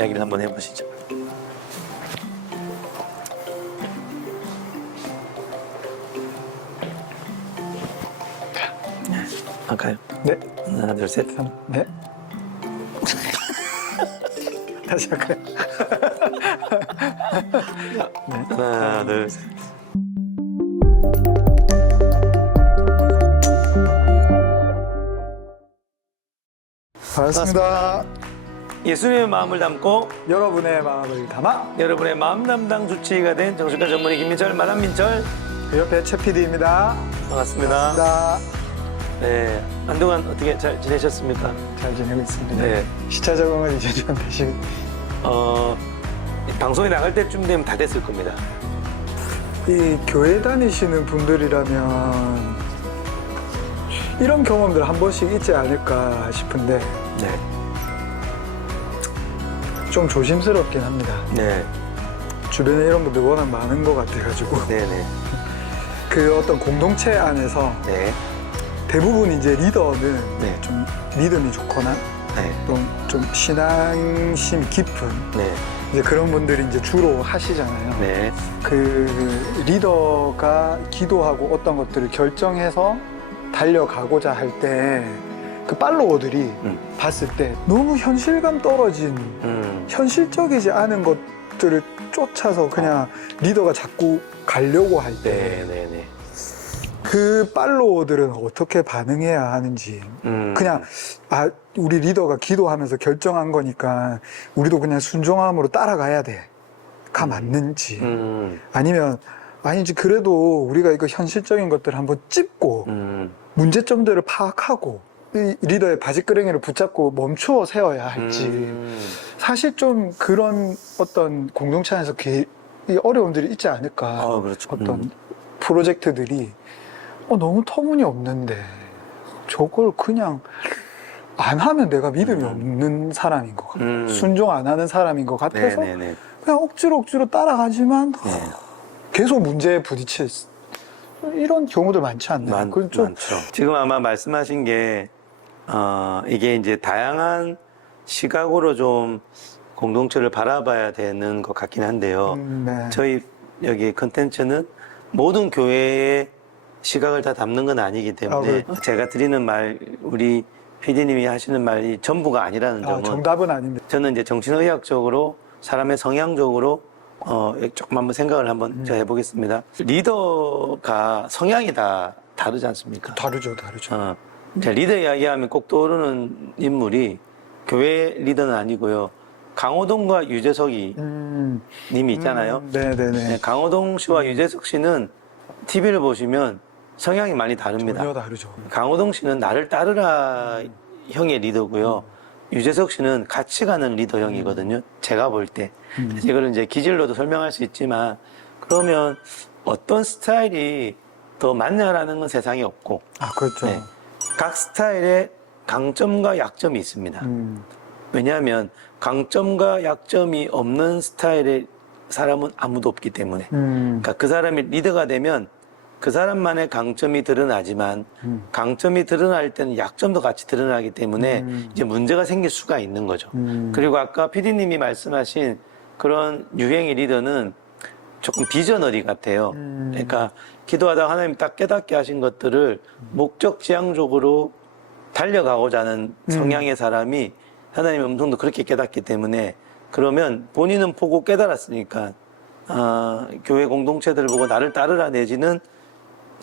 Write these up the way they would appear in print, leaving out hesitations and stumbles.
이야기를 한번 해보시죠. 할까요? 네. 하나, 둘, 셋. 네. 다시 할까요? 네. 하나, 둘, 셋. 반갑습니다. 예수님의 마음을 담고 여러분의 마음을 담아 여러분의 마음 담당 주치의가 된 정신과 전문의 김민철, 만한민철. 그 옆에 최 PD입니다. 반갑습니다. 반갑습니다. 네, 한동안 어떻게 잘 지내셨습니까? 잘 지내고 있습니다. 네. 시차 적응은 이제 좀 되시고 이 방송에 나갈 때쯤 되면 다 됐을 겁니다. 이 교회 다니시는 분들이라면 이런 경험들 한 번씩 있지 않을까 싶은데 네. 좀 조심스럽긴 합니다. 네. 주변에 이런 분들 워낙 많은 것 같아가지고 네네. 그 어떤 공동체 안에서 네. 대부분 이제 리더는 네. 좀 믿음이 좋거나 네. 또 좀 신앙심 깊은 네. 이제 그런 분들이 이제 주로 하시잖아요. 네. 그 리더가 기도하고 어떤 것들을 결정해서 달려가고자 할 때 그 팔로워들이 봤을 때 너무 현실감 떨어진 현실적이지 않은 것들을 쫓아서 그냥 리더가 자꾸 가려고 할 때 네네네. 그 팔로워들은 어떻게 반응해야 하는지 그냥 우리 리더가 기도하면서 결정한 거니까 우리도 그냥 순종함으로 따라가야 돼가 맞는지 아니면 아니지 그래도 우리가 이거 현실적인 것들을 한번 찝고 문제점들을 파악하고 이 리더의 바지끄레기를 붙잡고 멈추어 세워야 할지 사실 좀 그런 어떤 공동체 안에서 이 어려움들이 있지 않을까. 그렇죠. 어떤 프로젝트들이 너무 터무니없는데 저걸 그냥 안 하면 내가 믿음이 없는 사람인 것 같고 순종 안 하는 사람인 것 같아서 네네네. 그냥 억지로 따라가지만 네. 계속 문제에 부딪혀 이런 경우들 많지 않나요? 그건 좀 많죠. 지금 아마 말씀하신 게 이게 이제 다양한 시각으로 좀 공동체를 바라봐야 되는 것 같긴 한데요. 네. 저희 여기 컨텐츠는 모든 교회의 시각을 다 담는 건 아니기 때문에 제가 드리는 말, 우리 PD님이 하시는 말이 전부가 아니라는 점은 정답은 아닙니다. 저는 이제 정신의학적으로 사람의 성향적으로 조금 한번 생각을 한번 제가 해보겠습니다. 리더가 성향이 다 다르지 않습니까? 다르죠. 자, 리더 이야기하면 꼭 떠오르는 인물이 교회 리더는 아니고요. 강호동과 유재석이 님이 있잖아요. 네네네. 네, 강호동 씨와 유재석 씨는 TV를 보시면 성향이 많이 다릅니다. 전혀 다르죠. 강호동 씨는 나를 따르라 형의 리더고요. 유재석 씨는 같이 가는 리더형이거든요. 제가 볼 때. 이걸 이제 기질로도 설명할 수 있지만 그러면 어떤 스타일이 더 맞냐라는 건 세상에 없고 그렇죠. 네. 각 스타일의 강점과 약점이 있습니다. 왜냐하면 강점과 약점이 없는 스타일의 사람은 아무도 없기 때문에 그러니까 그 사람이 리더가 되면 그 사람만의 강점이 드러나지만 강점이 드러날 때는 약점도 같이 드러나기 때문에 이제 문제가 생길 수가 있는 거죠. 그리고 아까 PD님이 말씀하신 그런 유행의 리더는 조금 비저너리 같아요. 그러니까 기도하다가 하나님 딱 깨닫게 하신 것들을 목적지향적으로 달려가고자 하는 성향의 사람이 하나님의 음성도 그렇게 깨닫기 때문에 그러면 본인은 보고 깨달았으니까 교회 공동체들을 보고 나를 따르라 내지는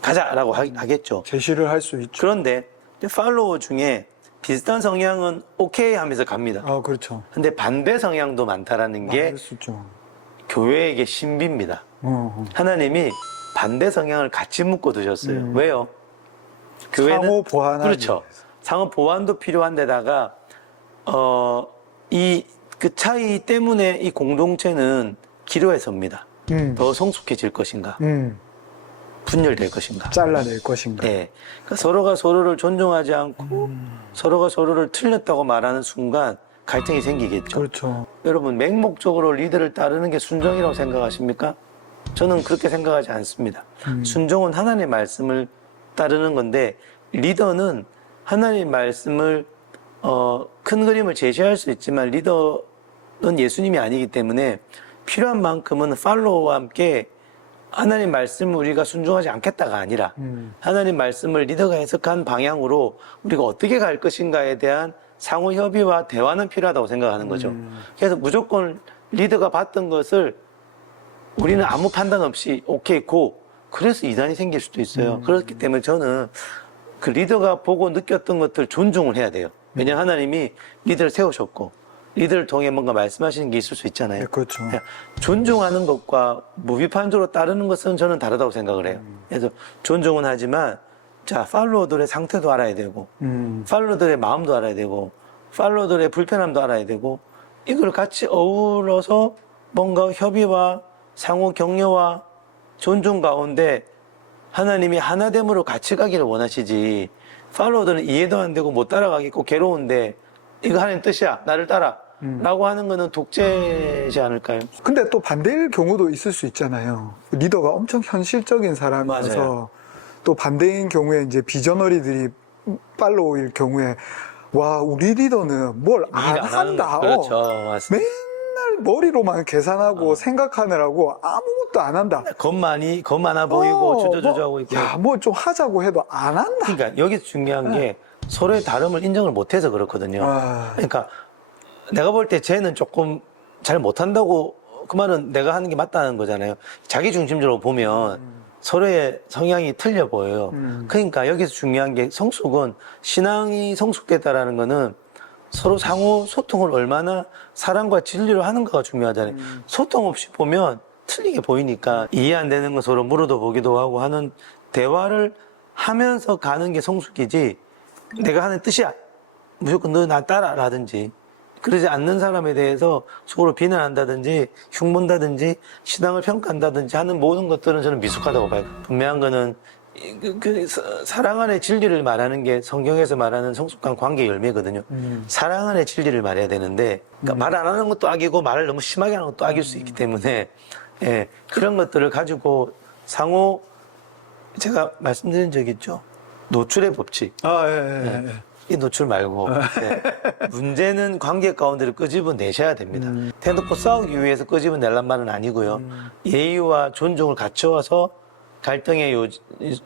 가자라고 하겠죠. 제시를 할 수 있죠. 그런데 팔로워 중에 비슷한 성향은 오케이 하면서 갑니다. 그렇죠. 근데 반대 성향도 많다라는 게 할 수 있죠. 교회에게 신비입니다. 하나님이 반대 성향을 같이 묶어 두셨어요. 왜요? 상호 보완하기 그렇죠. 위해서. 상호 보완도 필요한 데다가 그 차이 때문에 이 공동체는 기로에 섭니다. 더 성숙해질 것인가? 분열될 것인가? 잘라낼 것인가? 네. 그러니까 서로가 서로를 존중하지 않고 서로가 서로를 틀렸다고 말하는 순간 갈등이 생기겠죠. 그렇죠. 여러분 맹목적으로 리더를 따르는 게 순종이라고 생각하십니까? 저는 그렇게 생각하지 않습니다. 순종은 하나님의 말씀을 따르는 건데 리더는 하나님의 말씀을 큰 그림을 제시할 수 있지만 넌 예수님이 아니기 때문에 필요한 만큼은 팔로우와 함께 하나님 말씀을 우리가 순종하지 않겠다가 아니라 하나님 말씀을 리더가 해석한 방향으로 우리가 어떻게 갈 것인가에 대한 상호 협의와 대화는 필요하다고 생각하는 거죠. 그래서 무조건 리더가 봤던 것을 우리는 아무 판단 없이 오케이 고 그래서 이단이 생길 수도 있어요. 그렇기 때문에 저는 그 리더가 보고 느꼈던 것들 존중을 해야 돼요. 왜냐하면 하나님이 리더를 세우셨고 리더를 통해 뭔가 말씀하시는 게 있을 수 있잖아요. 네, 그렇죠. 존중하는 것과 무비판적으로 따르는 것은 저는 다르다고 생각을 해요. 그래서 존중은 하지만 자 팔로워들의 상태도 알아야 되고 팔로워들의 마음도 알아야 되고 팔로워들의 불편함도 알아야 되고 이걸 같이 어우러서 뭔가 협의와 상호 격려와 존중 가운데 하나님이 하나됨으로 같이 가기를 원하시지 팔로워들은 이해도 안 되고 못 따라가겠고 괴로운데 이거 하나님 뜻이야 나를 따라 라고 하는 거는 독재지 않을까요? 근데 또 반대일 경우도 있을 수 있잖아요. 리더가 엄청 현실적인 사람이어서 맞아요. 또 반대인 경우에 이제 비저너리들이 팔로우일 경우에 와 우리 리더는 뭘 안 일 안 하는 한다. 거. 그렇죠. 맞습니다. 맨날 머리로만 계산하고 생각하느라고 아무것도 안 한다. 겁 많아 보이고 주저주저하고 있고. 뭐 좀 하자고 해도 안 한다. 그러니까 여기서 중요한 게 서로의 다름을 인정을 못해서 그렇거든요. 그러니까 내가 볼 때 쟤는 조금 잘 못한다고 그 말은 내가 하는 게 맞다는 거잖아요. 자기 중심적으로 보면 서로의 성향이 틀려 보여요. 그러니까 여기서 중요한 게 성숙은 신앙이 성숙됐다라는 거는 서로 상호 소통을 얼마나 사랑과 진리로 하는가가 중요하잖아요. 소통 없이 보면 틀리게 보이니까 이해 안 되는 거 서로 물어도 보기도 하고 하는 대화를 하면서 가는 게 성숙이지 내가 하는 뜻이야. 무조건 너 나 따라라든지 그러지 않는 사람에 대해서 속으로 비난한다든지 흉본다든지 신앙을 평가한다든지 하는 모든 것들은 저는 미숙하다고 봐요. 분명한 거는 사랑 안의 진리를 말하는 게 성경에서 말하는 성숙한 관계 열매거든요. 사랑 안의 진리를 말해야 되는데 그러니까 말 안 하는 것도 악이고 말을 너무 심하게 하는 것도 악일 수 있기 때문에 예, 그런 것들을 가지고 상호 제가 말씀드린 적 있죠. 노출의 법칙. 이 노출 말고 네. 문제는 관계 가운데를 끄집어내셔야 됩니다. 대놓고 싸우기 위해서 끄집어내란 말은 아니고요. 예의와 존중을 갖춰서 갈등의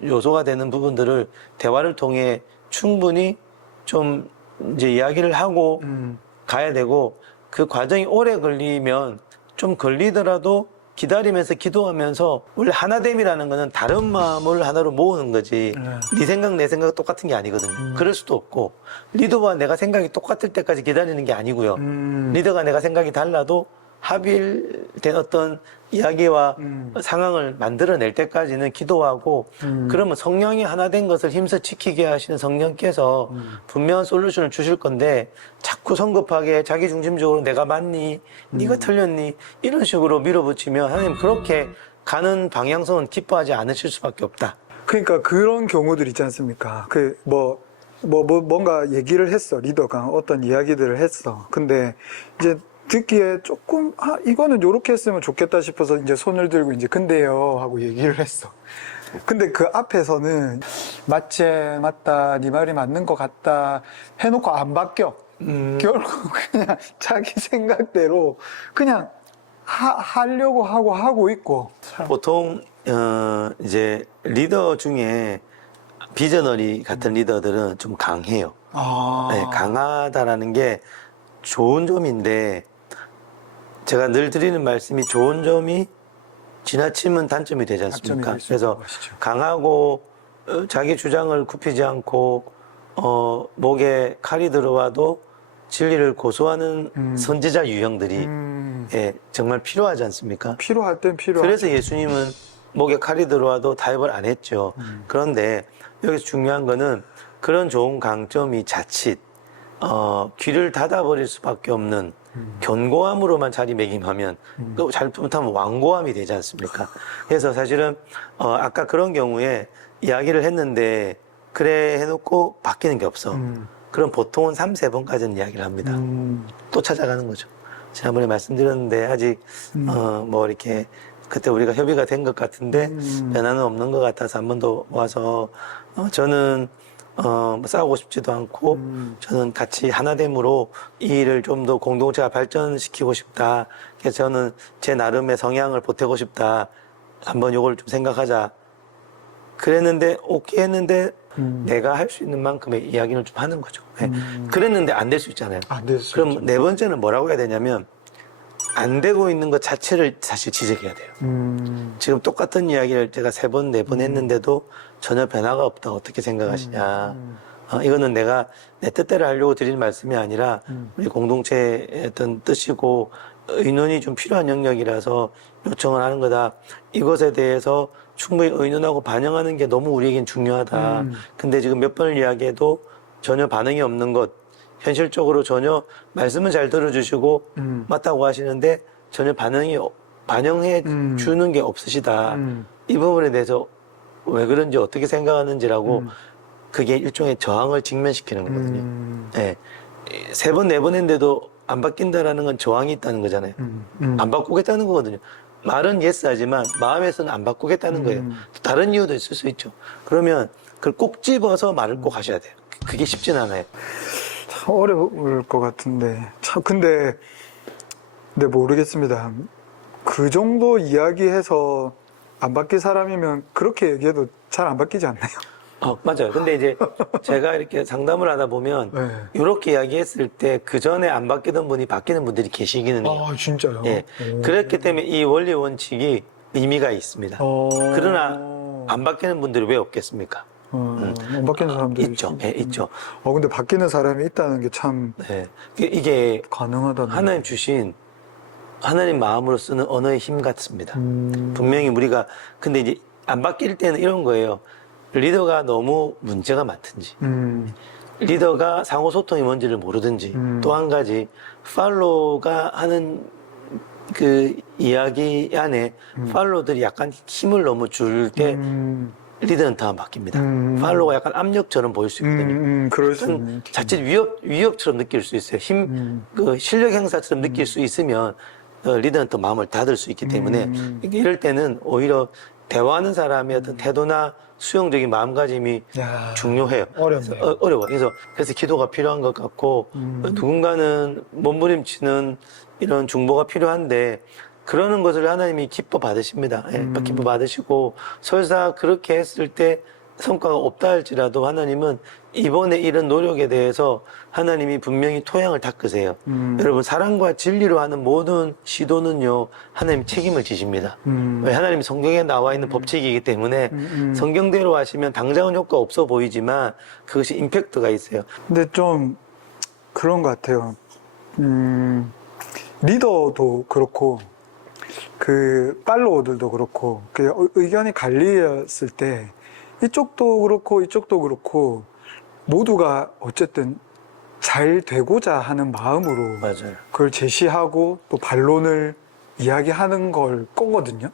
요소가 되는 부분들을 대화를 통해 충분히 좀 이제 이야기를 하고 가야 되고 그 과정이 오래 걸리면 좀 걸리더라도 기다리면서 기도하면서 원래 하나됨이라는 거는 다른 마음을 하나로 모으는 거지 네 생각 내 생각 똑같은 게 아니거든요. 그럴 수도 없고 리더와 내가 생각이 똑같을 때까지 기다리는 게 아니고요. 리더가 내가 생각이 달라도 합의된 어떤 이야기와 상황을 만들어낼 때까지는 기도하고 그러면 성령이 하나 된 것을 힘써 지키게 하시는 성령께서 분명한 솔루션을 주실 건데 자꾸 성급하게 자기중심적으로 내가 맞니? 네가 틀렸니? 이런 식으로 밀어붙이면 하나님 그렇게 가는 방향성은 기뻐하지 않으실 수밖에 없다. 그러니까 그런 경우들 있지 않습니까? 뭔가 얘기를 했어. 리더가 어떤 이야기들을 했어. 근데 이제 듣기에 조금 이거는 요렇게 했으면 좋겠다 싶어서 이제 손을 들고 이제 근데요 하고 얘기를 했어. 근데 그 앞에서는 맞다 네 말이 맞는 것 같다 해놓고 안 바뀌어. 결국 그냥 자기 생각대로 그냥 하려고 하고 있고. 보통 이제 리더 중에 비저너리 같은 리더들은 좀 강해요. 네, 강하다라는 게 좋은 점인데 제가 늘 드리는 말씀이 좋은 점이 지나치면 단점이 되지 않습니까? 그래서 강하고 자기 주장을 굽히지 않고 목에 칼이 들어와도 진리를 고수하는 선지자 유형들이 예, 정말 필요하지 않습니까? 필요할 땐 필요하죠. 그래서 예수님은 목에 칼이 들어와도 타협을 안 했죠. 그런데 여기서 중요한 거는 그런 좋은 강점이 자칫 귀를 닫아버릴 수밖에 없는 견고함으로만 자리매김하면 또 잘못하면 완고함이 되지 않습니까? 그래서 사실은 아까 그런 경우에 이야기를 했는데 그래 해놓고 바뀌는 게 없어. 그럼 보통은 3-4번까지는 이야기를 합니다. 또 찾아가는 거죠. 지난번에 말씀드렸는데 아직 뭐 이렇게 그때 우리가 협의가 된 것 같은데 변화는 없는 것 같아서 한 번 더 와서 저는 뭐 싸우고 싶지도 않고 저는 같이 하나됨으로 이 일을 좀 더 공동체가 발전시키고 싶다. 그래서 저는 제 나름의 성향을 보태고 싶다. 한번 요걸 좀 생각하자. 그랬는데 오케이 했는데 내가 할 수 있는 만큼의 이야기를 좀 하는 거죠. 네. 그랬는데 안 될 수 있잖아요. 안 될 수 그럼 있죠. 네 번째는 뭐라고 해야 되냐면 안 되고 있는 것 자체를 사실 지적해야 돼요. 지금 똑같은 이야기를 제가 3번, 4번 했는데도 전혀 변화가 없다. 어떻게 생각하시냐. 이거는 내가 내 뜻대로 하려고 드리는 말씀이 아니라 우리 공동체의 어떤 뜻이고 의논이 좀 필요한 영역이라서 요청을 하는 거다. 이것에 대해서 충분히 의논하고 반영하는 게 너무 우리에겐 중요하다. 근데 지금 몇 번을 이야기해도 전혀 반응이 없는 것, 현실적으로 전혀 말씀은 잘 들어주시고 맞다고 하시는데 전혀 반영해 주는 게 없으시다. 이 부분에 대해서 왜 그런지 어떻게 생각하는지라고 그게 일종의 저항을 직면시키는 거거든요. 네. 3번, 4번 했는데도 안 바뀐다라는 건 저항이 있다는 거잖아요. 안 바꾸겠다는 거거든요. 말은 예스 하지만 마음에서는 안 바꾸겠다는 거예요. 다른 이유도 있을 수 있죠. 그러면 그걸 꼭 집어서 말을 꼭 하셔야 돼요. 그게 쉽진 않아요. 참 어려울 것 같은데. 참, 근데 모르겠습니다. 그 정도 이야기해서 안 바뀔 사람이면 그렇게 얘기해도 잘 안 바뀌지 않나요? 맞아요. 근데 이제 제가 이렇게 상담을 하다 보면 네. 이렇게 이야기했을 때 그 전에 안 바뀌던 분이 바뀌는 분들이 계시기는 해요. 아, 진짜요? 예. 그렇기 때문에 이 원리 원칙이 의미가 있습니다. 그러나 안 바뀌는 분들이 왜 없겠습니까? 안 바뀌는 사람들이 있죠. 예, 있죠. 근데 바뀌는 사람이 있다는 게 참 네. 이게 가능하다는 하나님 주신 하나님 마음으로 쓰는 언어의 힘 같습니다. 분명히 우리가 근데 이제 안 바뀔 때는 이런 거예요. 리더가 너무 문제가 많든지 리더가 상호 소통이 뭔지를 모르든지 또 한 가지 팔로우가 하는 그 이야기 안에 팔로우들이 약간 힘을 너무 줄 때 리더는 더 안 바뀝니다. 팔로우가 약간 압력처럼 보일 수 있거든요. 그럴 수 있는 자칫 위협처럼 느낄 수 있어요. 그 실력 행사처럼 느낄 수 있으면 리더는 또 마음을 닫을 수 있기 때문에 이럴 때는 오히려 대화하는 사람의 어떤 태도나 수용적인 마음가짐이 야, 중요해요. 어렵네요. 어려워. 그래서 기도가 필요한 것 같고 누군가는 몸부림치는 이런 중보가 필요한데 그러는 것을 하나님이 기뻐 받으십니다. 기뻐 받으시고 설사 그렇게 했을 때 성과가 없다 할지라도 하나님은 이번에 이런 노력에 대해서 하나님이 분명히 토양을 닦으세요. 여러분 사랑과 진리로 하는 모든 시도는요 하나님 책임을 지십니다. 왜 하나님 성경에 나와 있는 법칙이기 때문에 성경대로 하시면 당장은 효과 없어 보이지만 그것이 임팩트가 있어요. 근데 좀 그런 것 같아요. 리더도 그렇고 그 팔로워들도 그렇고 그 의견이 갈리었을 때 이쪽도 그렇고 이쪽도 그렇고 모두가 어쨌든 잘 되고자 하는 마음으로 맞아요. 그걸 제시하고 또 반론을 이야기하는 걸 거거든요.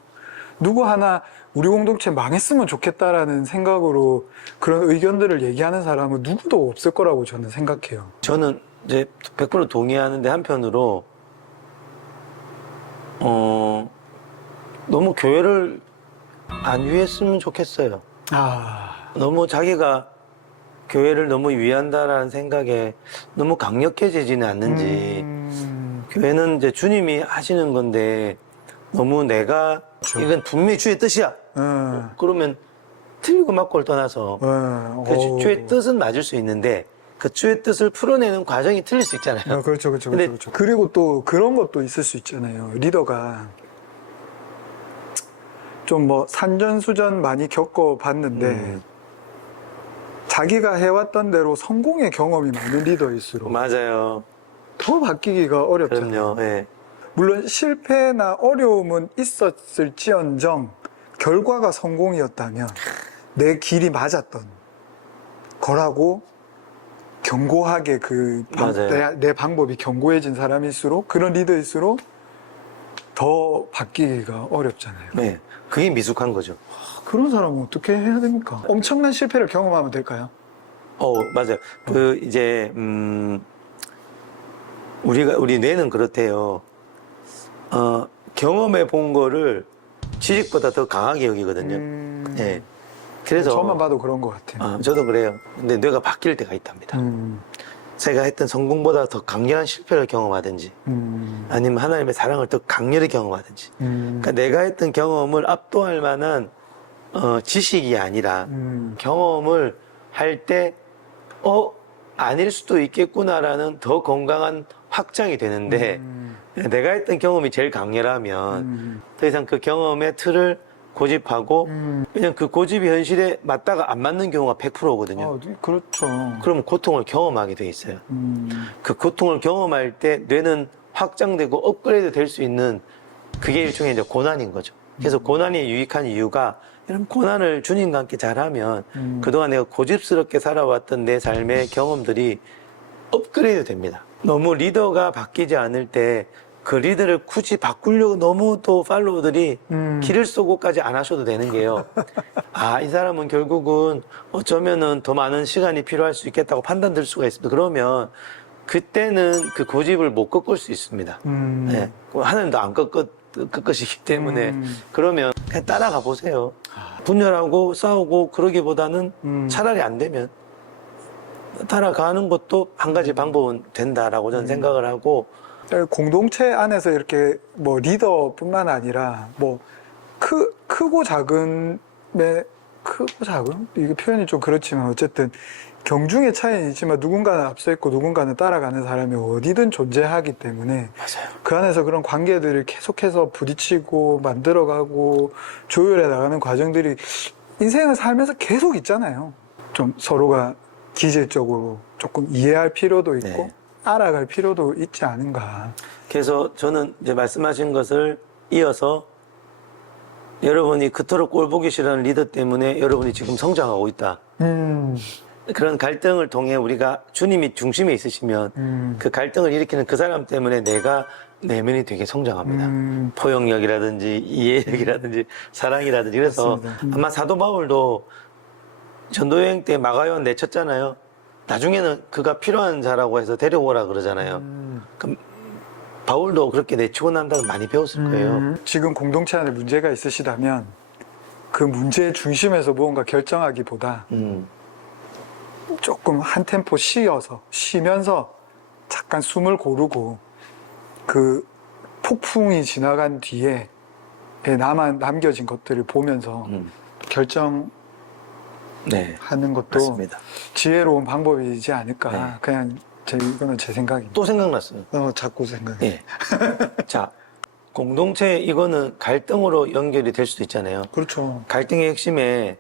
누구 하나 우리 공동체 망했으면 좋겠다라는 생각으로 그런 의견들을 얘기하는 사람은 누구도 없을 거라고 저는 생각해요. 저는 이제 100% 동의하는데 한편으로 너무 교회를 안 위했으면 좋겠어요. 너무 자기가 교회를 너무 위한다라는 생각에 너무 강력해지지는 않는지 교회는 이제 주님이 하시는 건데 너무 내가 그렇죠. 이건 분명히 주의 뜻이야. 그러면 틀리고 맞고를 떠나서 그 주의 뜻은 맞을 수 있는데 그 주의 뜻을 풀어내는 과정이 틀릴 수 있잖아요. 그렇죠, 그렇죠, 근데 그렇죠. 그리고 또 그런 것도 있을 수 있잖아요. 리더가 좀 뭐 산전수전 많이 겪어봤는데 자기가 해왔던 대로 성공의 경험이 많은 리더일수록 맞아요. 더 바뀌기가 어렵잖아요. 그럼요. 예. 물론 실패나 어려움은 있었을지언정 결과가 성공이었다면 내 길이 맞았던 거라고 견고하게 맞아요. 내 방법이 견고해진 사람일수록 그런 리더일수록 더 바뀌기가 어렵잖아요. 네. 그게 미숙한 거죠. 그런 사람은 어떻게 해야 됩니까? 엄청난 실패를 경험하면 될까요? 맞아요. 이제, 우리 뇌는 그렇대요. 경험해 본 거를 지식보다 더 강하게 여기거든요. 네. 그래서 저만 봐도 그런 것 같아요. 저도 그래요. 근데 뇌가 바뀔 때가 있답니다. 음, 제가 했던 성공보다 더 강렬한 실패를 경험하든지 아니면 하나님의 사랑을 더 강렬히 경험하든지 그러니까 내가 했던 경험을 압도할 만한 지식이 아니라 경험을 할 때 아닐 수도 있겠구나라는 더 건강한 확장이 되는데 내가 했던 경험이 제일 강렬하면 더 이상 그 경험의 틀을 고집하고 그냥 그 고집이 현실에 맞다가 안 맞는 경우가 100%거든요. 그렇죠. 그러면 고통을 경험하게 돼 있어요. 그 고통을 경험할 때 뇌는 확장되고 업그레이드 될 수 있는 그게 일종의 이제 고난인 거죠. 그래서 고난이 유익한 이유가 여러분 고난을 주님과 함께 잘하면 그동안 내가 고집스럽게 살아왔던 내 삶의 경험들이 업그레이드 됩니다. 너무 리더가 바뀌지 않을 때 그 리더를 굳이 바꾸려고 너무 또 팔로워들이 길을 쏘고까지 안 하셔도 되는 게요. 이 사람은 결국은 어쩌면은 더 많은 시간이 필요할 수 있겠다고 판단될 수가 있습니다. 그러면 그때는 그 고집을 못 꺾을 수 있습니다. 네. 하나님도 안 꺾으시기 때문에 그러면 그냥 따라가 보세요. 분열하고 싸우고 그러기보다는 차라리 안 되면 따라가는 것도 한 가지 방법은 된다라고 저는 생각을 하고 공동체 안에서 이렇게 뭐 리더뿐만 아니라 뭐 크고 작은 크고 작은 이게 표현이 좀 그렇지만 어쨌든 경중의 차이는 있지만 누군가는 앞서 있고 누군가는 따라가는 사람이 어디든 존재하기 때문에 맞아요. 그 안에서 그런 관계들을 계속해서 부딪히고 만들어가고 조율해 나가는 과정들이 인생을 살면서 계속 있잖아요. 좀 서로가 기질적으로 조금 이해할 필요도 있고 네. 알아갈 필요도 있지 않은가. 그래서 저는 이제 말씀하신 것을 이어서 여러분이 그토록 꼴 보기 싫어하는 리더 때문에 여러분이 지금 성장하고 있다. 그런 갈등을 통해 우리가 주님이 중심에 있으시면 그 갈등을 일으키는 그 사람 때문에 내가 내면이 되게 성장합니다. 포용력이라든지 이해력이라든지 사랑이라든지 그래서 맞습니다. 아마 사도 바울도 전도여행 때 마가요한 내쳤잖아요. 나중에는 그가 필요한 자라고 해서 데려오라 그러잖아요. 그럼 바울도 그렇게 내치고 난 다음에 많이 배웠을 거예요. 지금 공동체 안에 문제가 있으시다면 그 문제의 중심에서 무언가 결정하기보다 조금 한 템포 쉬면서 잠깐 숨을 고르고 그 폭풍이 지나간 뒤에 남겨진 것들을 보면서 결정하는 네, 것도 맞습니다. 지혜로운 방법이지 않을까. 네. 그냥 이거는 제 생각입니다. 또 생각났어요. 자꾸 생각해. 예. 자, 공동체 이거는 갈등으로 연결이 될 수도 있잖아요. 그렇죠. 갈등의 핵심에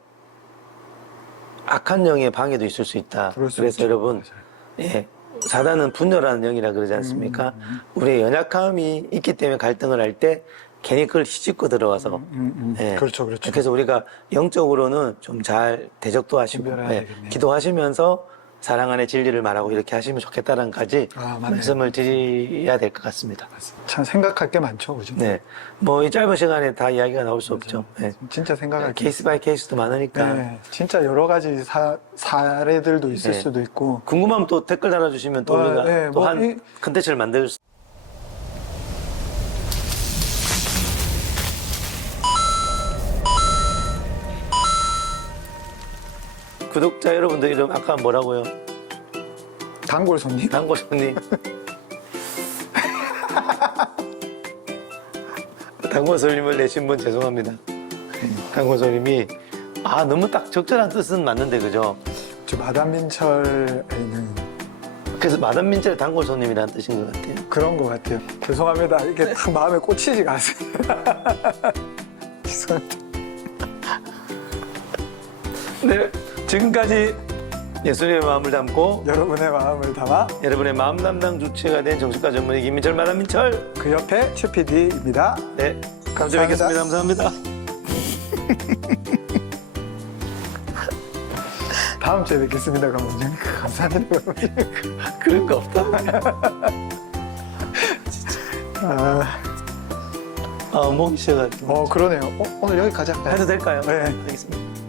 악한 영의 방해도 있을 수 있다. 그럴 수 그래서 있죠. 여러분, 예, 사단은 분열하는 영이라 그러지 않습니까? 우리의 연약함이 있기 때문에 갈등을 할 때 괜히 그걸 휘짓고 들어와서. 예. 그렇죠, 그렇죠. 그래서 우리가 영적으로는 좀 잘 대적도 하시고, 분별해야 예, 되겠네요. 기도하시면서 사랑 안의 진리를 말하고 이렇게 하시면 좋겠다는 까지 맞네요. 말씀을 드려야 될 것 같습니다. 참 생각할 게 많죠, 그죠? 네. 뭐, 이 짧은 시간에 다 이야기가 나올 수 없죠. 네. 진짜 생각할 게 케이스 바이 케이스도 많으니까. 네, 진짜 여러 가지 사례들도 있을 네. 수도 있고. 궁금하면 또 댓글 달아주시면 또 우리가 네, 또 뭐 한 컨텐츠를 만들 수. 구독자 여러분들 이름 아까 뭐라고요? 단골 손님? 단골 손님. 단골 손님을 내신 분 죄송합니다. 단골 손님이 너무 딱 적절한 뜻은 맞는데 그죠? 저 마담 민철에는 그래서 마담 민철 단골 손님이라는 뜻인 것 같아요. 그런 것 같아요. 죄송합니다. 이게 딱 마음에 꽂히지가 않습니다. 죄송합니다. 네, 지금까지 예수님의 마음을 담고 여러분의 마음을 담아 여러분의 마음 담당 주체가 된 정신과 전문의 김민철 마담 민철. 그 옆에 최 PD입니다. 네, 다음주에 감사합니다. 뵙겠습니다. 감사합니다. 다음 주에 뵙겠습니다가 뭔지니까 감사합니다. 그런 거 없다. 목이 쉬어가지고. 그러네요. 오늘 여기까지 할까요? 해도 될까요? 네. 알겠습니다.